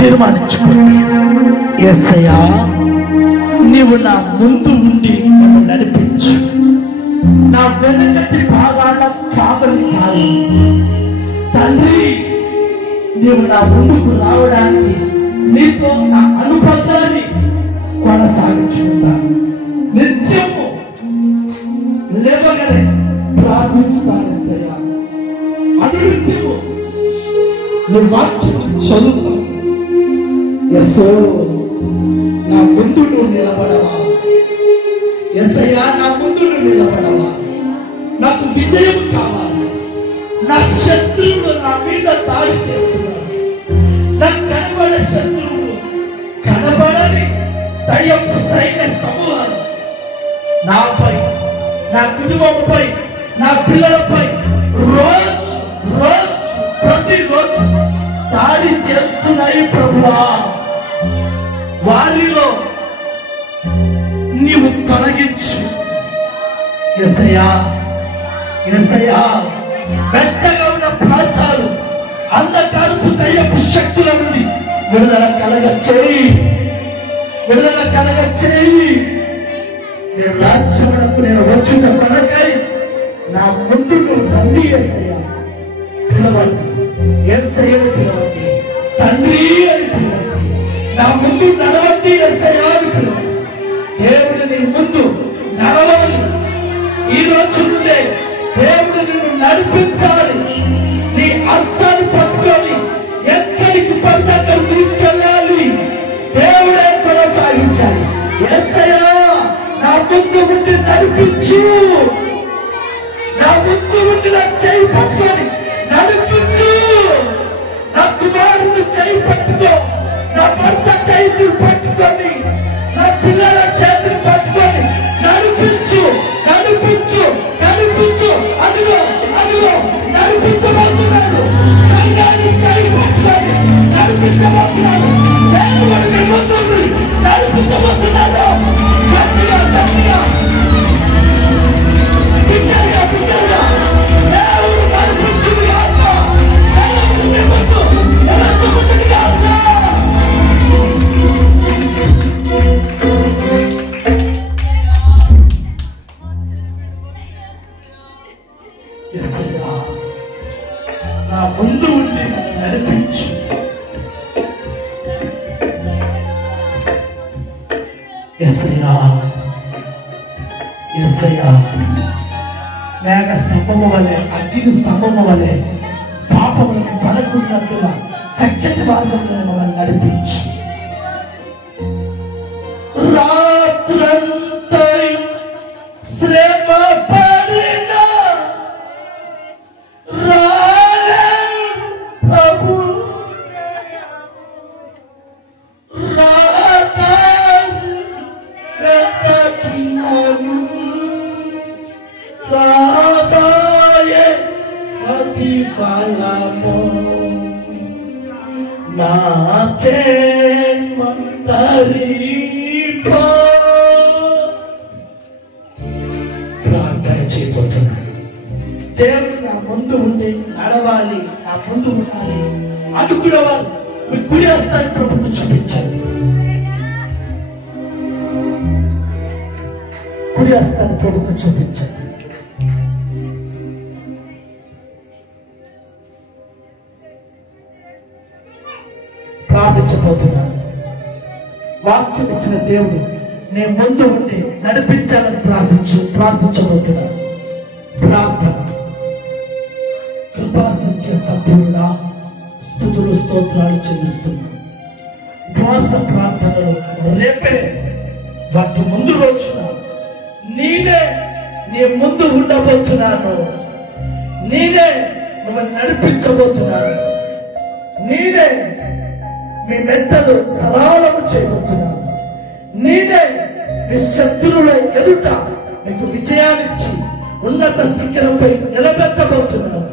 తీర్మానించుకోండి. యేసయ్యా, నీవు నా ముందు ఉండి నన్ను నడిపించు. నా వెనుకటి భాగాల కావలి కాదు తండ్రి. నీవు నా ముందుకు రావడానికి నీతో నా అనుబంధాన్ని కొనసాగించుకుంటాను. నిత్యము లేవగానే ప్రార్థిస్తాను. అనునిత్యము నీ వాక్యం చదువుతాను. ఎస్సో, నా ముందు నువ్వు నిలబడవా? యేసయ్యా, నా ముందు నువ్వు నిలబడవా? నాకు విజయం కావాలి. నా శత్రువులు నా మీద దాడి చేస్తున్నారు. నాకు కనబడే శత్రువులు, కనబడని దయ్యపు సైన్య సమూహాలు నాపై, నా కుటుంబంపై, నా పిల్లలపై రోజు రోజు ప్రతిరోజు దాడి చేస్తున్నాయి ప్రభువా. వారిలో నీవు తొలగించు యేసయ్యా. యేసయ్యా, మెత్తగా ఉన్న ప్రాంతాలు, అంధకారపు దయ్యపు శక్తుల నుండి విడుదల కలగ చేయి, విడుదల కలగ చేయి. నేను రాజ్యమునకు నేను వచ్చుట కొరకై నా ముందు నువ్వు తండ్రి యేసయ్యా పిలవండి. యేసయ్యను పిలవండి, తండ్రి అని పిలవండి. నా ముందు నడవండి యేసయ్యా అని పిలవండి. దేవుడు నీ ముందు నడవాలి. ఈ రోజు నుండే దేవుడు నిన్ను నడిపించాలి. నీ హస్తాన్ని పట్టుకొని ఎక్కడికి పడితే అక్కడ తీసుకెళ్ళాలి. దేవుడే కొనసాగించాలి. యేసయ్యా, నా ముందు ఉండి నడిపించు. నా ముందు ఉండి నా చేయి పట్టుకొని నడిపించు. నా కుమారుని చేయి పట్టుకో, నా భర్త చేతులు పట్టుకొని, నా పిల్లల చేతులు పట్టుకొని నడిపించు, నడిపించు, నడిపించు. అదిగో అదిగో నడిపించబోతున్నాడు. సంఘాన్ని చేయి పట్టుకొని నడిపించబోతున్నాడు. దేవుడు మీ ముందు నడిపించబోతున్నాడు. గట్టిగా గట్టిగా బిడ్డగా బిడ్డగా దేవుడు నడిపించుడు కాక, దేవుడు మీ ముందు నడచబోతుడు కాక. యేసయ్యా, నా ముందు ఉండి నన్ను నడిపించు. యేసయ్యా, యేసయ్యా, మేఘ స్తంభము వలె, అగ్ని స్తంభము వలె పాపములకు పడకున్నట్టుగా చక్కటి మార్గంలో మమ్మల్ని నడిపించు. రాత్రంతయు శ్రమ పడిన ప్రభు నా ప్రార్థన చేయబోతున్నాను. దేవుడు నా ముందు ఉండి నడవాలి, నా ముందు ఉండాలి అనుకునేవారు మీ గుడి వస్తాను ప్రభుత్వం చూపించాలి. గుడి వస్తాను ప్రభుత్వం చూపించాలి. ప్రార్థించబోతున్నాను. వాక్యం ఇచ్చిన దేవుడు నేను ముందు ఉండి నడిపించాలని ప్రార్థించబోతున్నాను. ప్రార్థన. కృపా సంచే సభ్యుడా, స్తుతులు స్తోత్రాలు చెల్లిస్తున్నాను. ఉపవాస ప్రార్థనలు రేపే వాటి ముందు రోజున నేనే నీ ముందు ఉండబోతున్నాను. నేనే మిమ్మల్ని నడిపించబోతున్నాను. నేనే మీ మెట్టలు సరళము చేయబోతున్నాను. నేనే మీ శత్రువుల ఎదుట మీకు విజయాన్నిచ్చి ఉన్నత శిఖరంపై నిలబెట్టబోతున్నాను.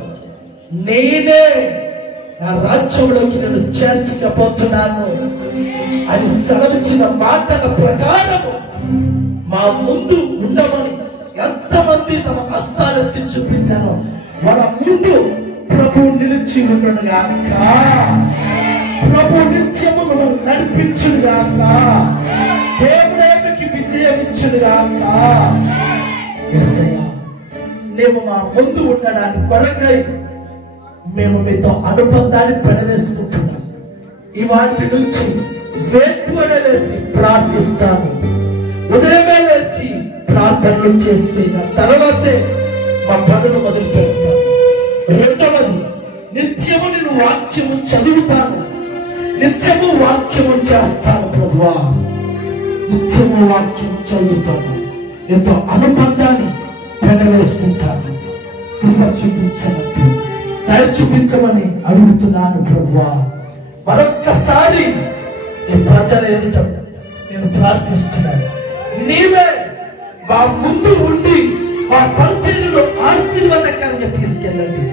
నేనే నా రాజ్యంలోకి నేను చేర్చకపోతున్నాను అని సెలవిచ్చిన మాటల ప్రకారము మా ముందు ఉండమని ఎంతమంది తమ హస్తాలెత్తి చూపించారో వాళ్ళ ముందు ప్రభు నిలిచి ఉండగా ప్రభు నిత్యము నడిపించుగాక. దేవుడే మీకు విజయం ఇచ్చుగాక. యేసయ్యా, మేము మా ముందు ఉండడానికి కొరకై మేము మీతో అనుబంధాన్ని పెనవేసుకుంటున్నాం. ఈ వాటి నుంచి వేకువనే లేచి ప్రార్థిస్తాను. ఉదయమే లేచి ప్రార్థనలు చేస్తే తర్వాతే మా పనులు మొదలు పెడతాను. రెండవది, నిత్యము నేను వాక్యము చదువుతాను, నిత్యము వాక్యము చేస్తాను. ప్రభువా, నిత్యము వాక్యం చదువుతాను, ఎంతో అనుబంధాన్ని పెనవేసుకుంటాను. కృప చూపించమంటూ దయ చూపించమని అడుగుతున్నాను. ప్రభువా, మరొక్కసారి నీ ప్రజల ఎదుట నేను ప్రార్థిస్తున్నాను. నీవే మా ముందు ఉండి మా పరిచర్యను ఆశీర్వాదకరంగా తీసుకెళ్ళండి.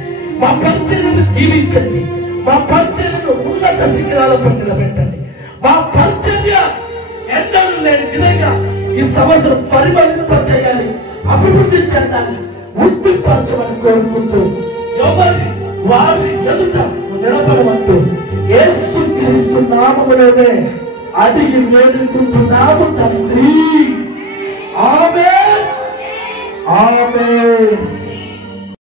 మా పరిచర్యను దీవించండి. మా పరిచర్యను ఉన్నత శిఖరాలపై నిలబెట్టండి. మా పరిచర్య ఎన్నడూ లేని విధంగా ఈ సంవత్సరం పరిమళింపచేయాలి, అభివృద్ధి చెందాలి, వృద్ధిపరచమని కోరుకుంటూ ఎవరి వారి ఎదుట నిలబడమంటూ యేసుక్రీస్తు నామములోనే అడిగి వేడుకుంటూ